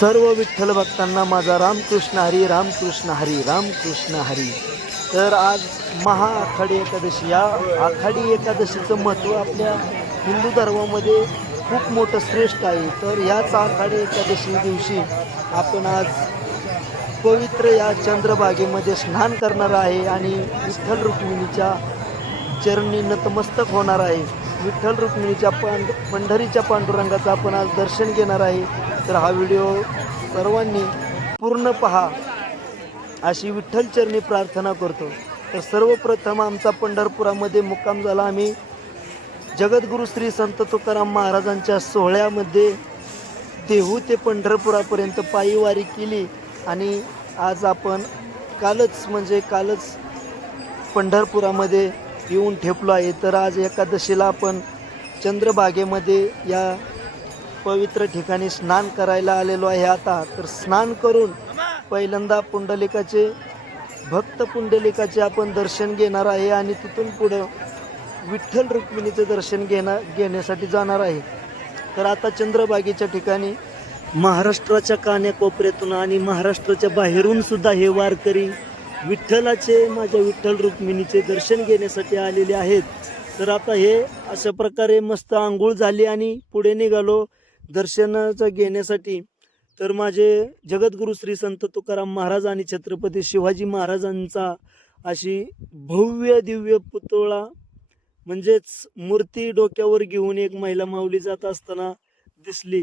सर्व विठ्ठल भक्तांना माझा रामकृष्ण हरी रामकृष्ण हरी रामकृष्ण हरी. तर आज महा आखाडी एकादशी. या आखाडी एकादशीचं महत्त्व आपल्या हिंदू धर्मामध्ये खूप मोठं श्रेष्ठ आहे. तर याच आखाडी एकादशी दिवशी आपण आज पवित्र या चंद्रभागेमध्ये स्नान करणार आहे आणि विठ्ठल रुक्मिणीच्या चरणी नतमस्तक होणार आहे. विठ्ठल रुक्मिणीच्या पांड पंढरीच्या पांडुरंगाचं आपण आज दर्शन घेणार आहे. तर हा व्हिडिओ सर्वांनी पूर्ण पहा. अशी विठ्ठल चरणी प्रार्थना करतो. तर सर्वप्रथम आमचा पंढरपुरामध्ये मुक्काम झाला. आम्ही जगद्गुरू श्री संत तुकाराम महाराजांच्या सोहळ्यामध्ये देहू ते पंढरपुरापर्यंत पायीवारी केली. आणि आज आपण कालच म्हणजे कालच पंढरपुरामध्ये येऊन ठेपलो आहे. तर आज एकादशीला आपण चंद्रभागेमध्ये या पवित्र ठिकाणी स्नान करायला आलेलो आहे आता. तर स्नान करून पहिल्यांदा पुंडलिकाचे भक्त पुंडलिकाचे आपण दर्शन घेणार आहे आणि तिथून पुढं विठ्ठल रुक्मिणीचं दर्शन घेणार घेण्यासाठी जाणार आहे. तर आता चंद्रबागेच्या ठिकाणी महाराष्ट्राच्या कान्याकोपऱ्यातून आणि महाराष्ट्राच्या बाहेरून सुद्धा हे वारकरी विठ्ठलाचे माझ्या विठ्ठल रुक्मिणीचे दर्शन घेण्यासाठी आलेले आहेत. तर आता हे अशा प्रकारे मस्त आंघोळ झाली आणि पुढे निघालो दर्शनाचं घेण्यासाठी. तर माझे जगद्गुरू श्री संत तुकाराम महाराज आणि छत्रपती शिवाजी महाराजांचा अशी भव्य दिव्य पुतळा म्हणजेच मूर्ती डोक्यावर घेऊन एक महिला माऊली जात असताना दिसली.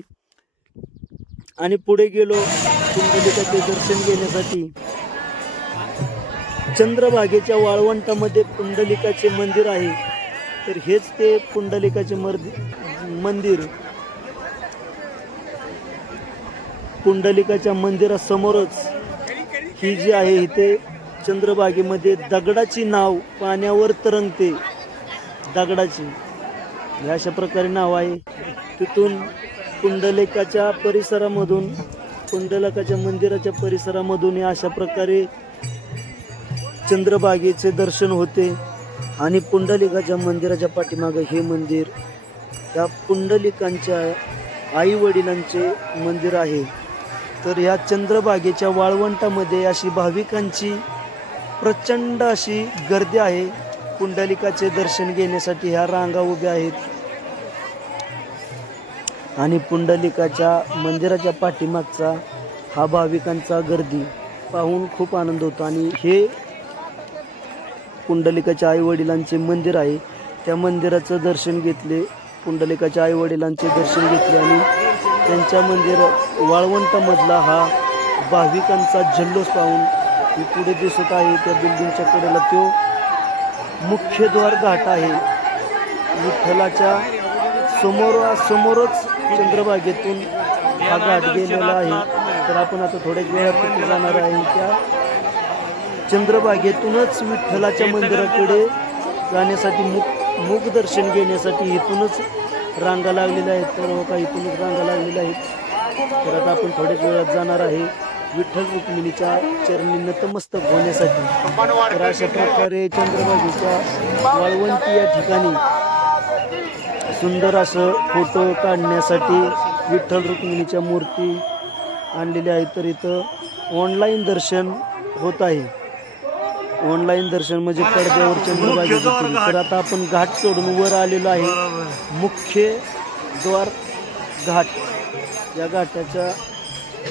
आणि पुढे गेलो कुंडलिकाचे दर्शन घेण्यासाठी. चंद्रभागेच्या वाळवंटामध्ये पुंडलिकाचे मंदिर आहे. तर हेच ते पुंडलिकाचे मर्द मंदिर. पुंडलिकाच्या मंदिरासमोरच ही जी आहे इथे चंद्रभागेमध्ये दगडाची नाव पाण्यावर तरंगते. दगडाची. हे अशा प्रकारे नाव आहे. तिथून पुंडलिकाच्या परिसरामधून पुंडलिकाच्या मंदिराच्या परिसरामधून अशा प्रकारे चंद्रभागेचे दर्शन होते आणि पुंडलिकाच्या मंदिराच्या पाठीमागं हे मंदिर या पुंडलिकांच्या आई वडिलांचे मंदिर आहे. तर या चंद्रभागेच्या वाळवंटामध्ये अशी भाविकांची प्रचंड अशी गर्दी आहे पुंडलिकाचे दर्शन घेण्यासाठी. ह्या रांगा उभ्या आहेत. आणि पुंडलिकाच्या मंदिराच्या पाठीमागचा हा भाविकांचा गर्दी पाहून खूप आनंद होतो. आणि हे पुंडलिकाच्या आईवडिलांचे मंदिर आहे. त्या मंदिराचं दर्शन घेतले. पुंडलिकाच्या आईवडिलांचे दर्शन घेतले आणि त्यांच्या मंदिर वाळवंटामधला हा भाविकांचा जल्लोष पाहून ही पुढे दिसत आहे. त्या बिल्डिंगच्या कडेला तो मुख्यद्वार घाट आहे. विठ्ठलाच्या समोरासमोरच चंद्रभागेतून हा घाट गेलेला आहे. तर आपण आता थोड्याच वेळापूर्वी जाणार आहे त्या चंद्रभागेतूनच विठ्ठलाच्या मंदिराकडे जाण्यासाठी मुख मुख दर्शन घेण्यासाठी इथूनच रांगा लागलेल्या आहेत. तर का इथूनच रांगा लागलेल्या आहेत. तर आता आपण थोड्याच वेळात जाणार आहे विठ्ठल रुक्मिणीच्या चरणी नतमस्तक होण्यासाठी. तर अशा प्रकारे चंद्रभागेच्या वाळवंटी या ठिकाणी सुंदर असं फोटो काढण्यासाठी विठ्ठल रुक्मिणीच्या मूर्ती आणलेल्या आहेत. तर इथं ऑनलाईन दर्शन होत आहे. ऑनलाईन दर्शन म्हणजे पडद्यावर फिरी. तर आता आपण घाट सोडून वर आलेलो आहे. मुख्य द्वार घाट. या घाटाच्या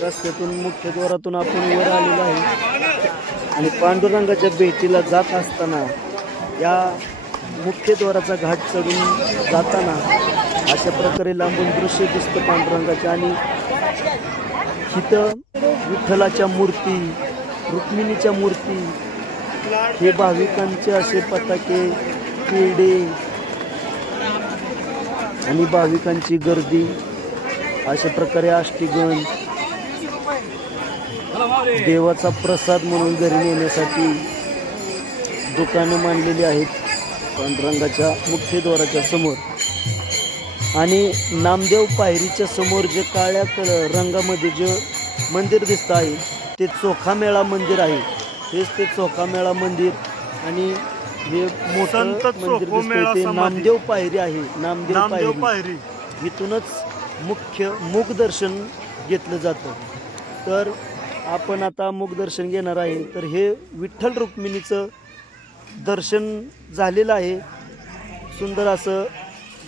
रस्त्यातून मुख्य द्वारातून आपण वर आलेलो आहे. आणि पांडुरंगाच्या भेटीला जात असताना या मुख्य द्वाराचा घाट चढून जाताना अशा प्रकारे लांबून दृश्य दिसतं पांडुरंगाचे आणि इथं विठ्ठलाच्या मूर्ती रुक्मिणीच्या मूर्ती हे भाविकांचे असे पताके पेढे आणि भाविकांची गर्दी अशा प्रकारे आष्टीगण देवाचा प्रसाद म्हणून घरी नेण्यासाठी दुकानं मांडलेली आहेत पांडुरंगाच्या मुख्यद्वाराच्या समोर. आणि नामदेव पायरीच्या समोर जे काळ्या कलर रंगामध्ये जे मंदिर दिसतं आहे ते चोखामेळा मंदिर आहे. हेच ते चोखामेळा मंदिर आणि हे मोठं संत मंदिर दिसतंय. ते समाधी. नामदेव पायरी आहे नामदेव नामदेव पायरी. पायरी. इथूनच मुख्य मुख दर्शन घेतलं जातं. तर आपण आता मुखदर्शन घेणार आहे. तर हे विठ्ठल रुक्मिणीचं दर्शन झालेलं आहे. सुंदर असं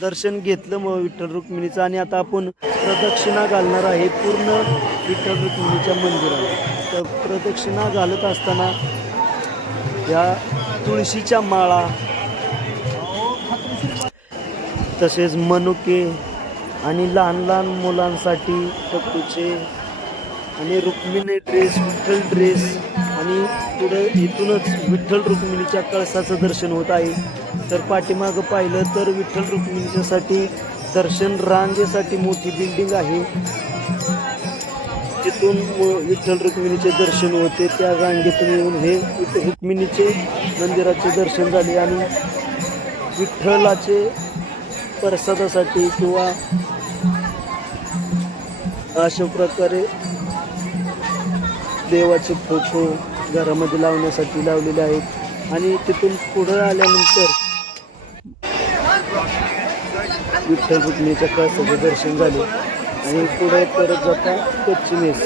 दर्शन घेतलं मग विठ्ठल रुक्मिणीचं. आणि आता आपण प्रदक्षिणा घालणार आहे पूर्ण विठ्ठल रुक्मिणीच्या मंदिरात तर प्रदक्षिणा घालत असताना या तुळशीच्या माळा तसेच मनुके आणि लहान लहान मुलांसाठी टप्पूचे आणि रुक्मिणी ड्रेस विठ्ठल ड्रेस आणि पुढे इथूनच विठ्ठल रुक्मिणीच्या कळसाचं दर्शन होत आहे. तर पाठीमागं पाहिलं तर विठ्ठल रुक्मिणीच्यासाठी दर्शन रांगेसाठी मोठी बिल्डिंग आहे. तिथून विठ्ठल रुक्मिणीचे दर्शन होते. त्या रांगेतून येऊन हे विठ्ठल रुक्मिणीचे मंदिराचे दर्शन झाले आणि विठ्ठलाचे प्रसादासाठी किंवा अशा प्रकारे देवाचे फोटो घरामध्ये लावण्यासाठी लावलेले आहेत. आणि तिथून पुढं आल्यानंतर विठ्ठल रुक्मिणीच्या कळसाचे दर्शन झाले. आणि पुढे परत जाता पश्चिमेस.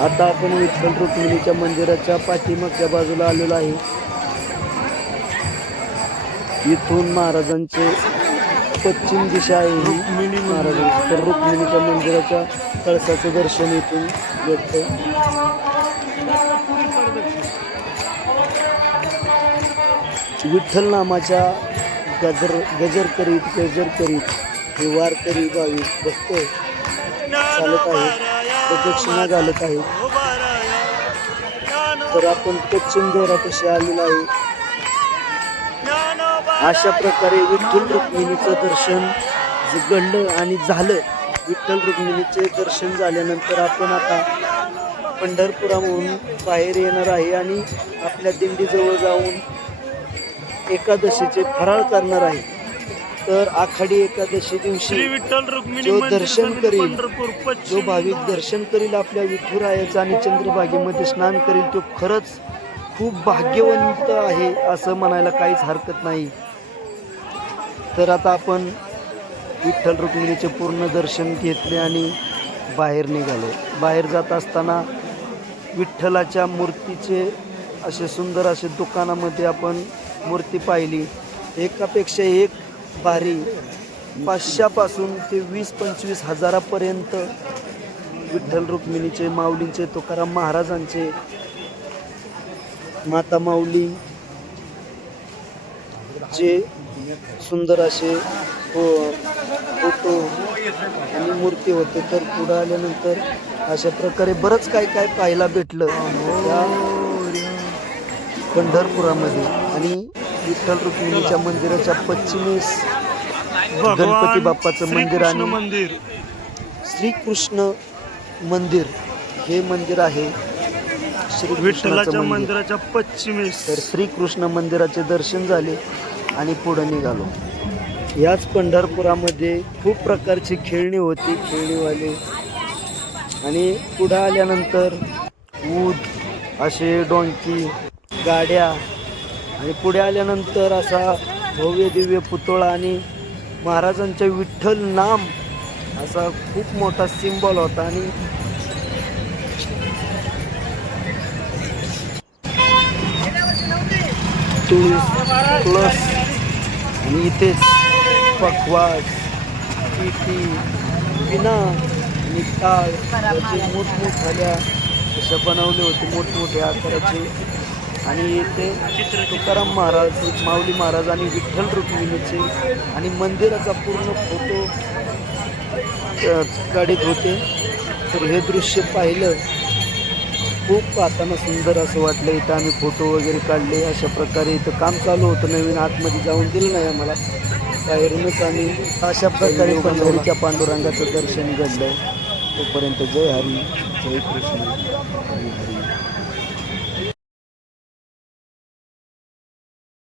आता आपण विठ्ठल रुक्मिणीच्या मंदिराच्या पाठीमागच्या बाजूला आलेलो आहे. इथून महाराजांचे पश्चिम दिशा आहे ही. महाराजांची तर रुक्मिणीच्या मंदिराच्या कळसाचं दर्शन इथून घेतं विठ्ठल नामाच्या गजर गजर करीत गजर करीत हे वारकरी भाविक भक्त चालत आहेत प्रदक्षिणा घालत आहेत तर आपण पश्चिम दोरापाशी आलेलो आहे. अशा प्रकारे विठ्ठल रुक्मिणीचं दर्शन घडलं आणि झालं विठ्ठल रुक्मिणीचे दर्शन झाल्यानंतर आपण आता पंढरपुरामधून बाहेर येणार आहे आणि आपल्या दिंडीजवळ जाऊन एकादशीचे फराळ करणार आहे. तर आखाडी एकादशी दिवशी विठ्ठल रुक्मिणी जो दर्शन करील, जो भाविक दर्शन करील आपल्या विठुरायाचं आणि चंद्रभागेमध्ये स्नान करील तो खरंच खूप भाग्यवंत आहे असं म्हणायला काहीच हरकत नाही. तर आता आपण विठ्ठल रुक्मिणीचे पूर्ण दर्शन घेतले आणि बाहेर निघालो. बाहेर जात असताना विठ्ठलाच्या मूर्तीचे असे सुंदर असे दुकानामध्ये आपण मूर्ती पाहिली. एकापेक्षा एक भारी. पाचशेपासून ते वीस पंचवीस हजारापर्यंत विठ्ठल रुक्मिणीचे माऊलींचे तुकाराम महाराजांचे माता माऊली जे सुंदर असे फोटो आणि मूर्ती होते. तर पुढं आल्यानंतर अशा प्रकारे बरंच काय काय पाहायला भेटलं त्या पंढरपुरामध्ये. आणि विठ्ठल रुक्मिणीच्या मंदिराच्या पश्चिमेस गणपती बाप्पाचं मंदिर आणि मंदिर. श्रीकृष्ण मंदिर हे मंदिर आहे विठ्ठलाच्या मंदिर. मंदिराच्या पश्चिमेस. तर श्रीकृष्ण मंदिराचे दर्शन झाले आणि पुढे निघालो. याच पंढरपुरामध्ये खूप प्रकारची खेळणी होती खेळणीवाले. आणि पुढं आल्यानंतर ऊद असे डोंकी गाड्या आणि पुढे आल्यानंतर असा भव्य दिव्य पुतळा आणि महाराजांच्या विठ्ठल नाम असा खूप मोठा सिम्बॉल होता आणि तुळस तुळस आणि इथेच पखवाज पिठी विना आणि याची याचे मोठमोठ्याल्या अशा बनवले होते मोठमोठ्या आकाराचे. आणि इथे तुकाराम महाराज माऊली महाराज आणि विठ्ठल रुक्मिणीचे आणि मंदिराचा पूर्ण फोटो काढत होते. तर हे दृश्य पाहिलं खूप पाहताना सुंदर असं वाटलं. इथं आम्ही फोटो वगैरे काढले. अशा प्रकारे इथं काम चालू होतं. नवीन आतमध्ये जाऊन दिलं नाही आम्हाला. बाहेरूनच आम्ही अशा प्रकारे पंढरीच्या पांडुरंगाचं दर्शन घडलं तोपर्यंत जय हरी जय कृष्ण.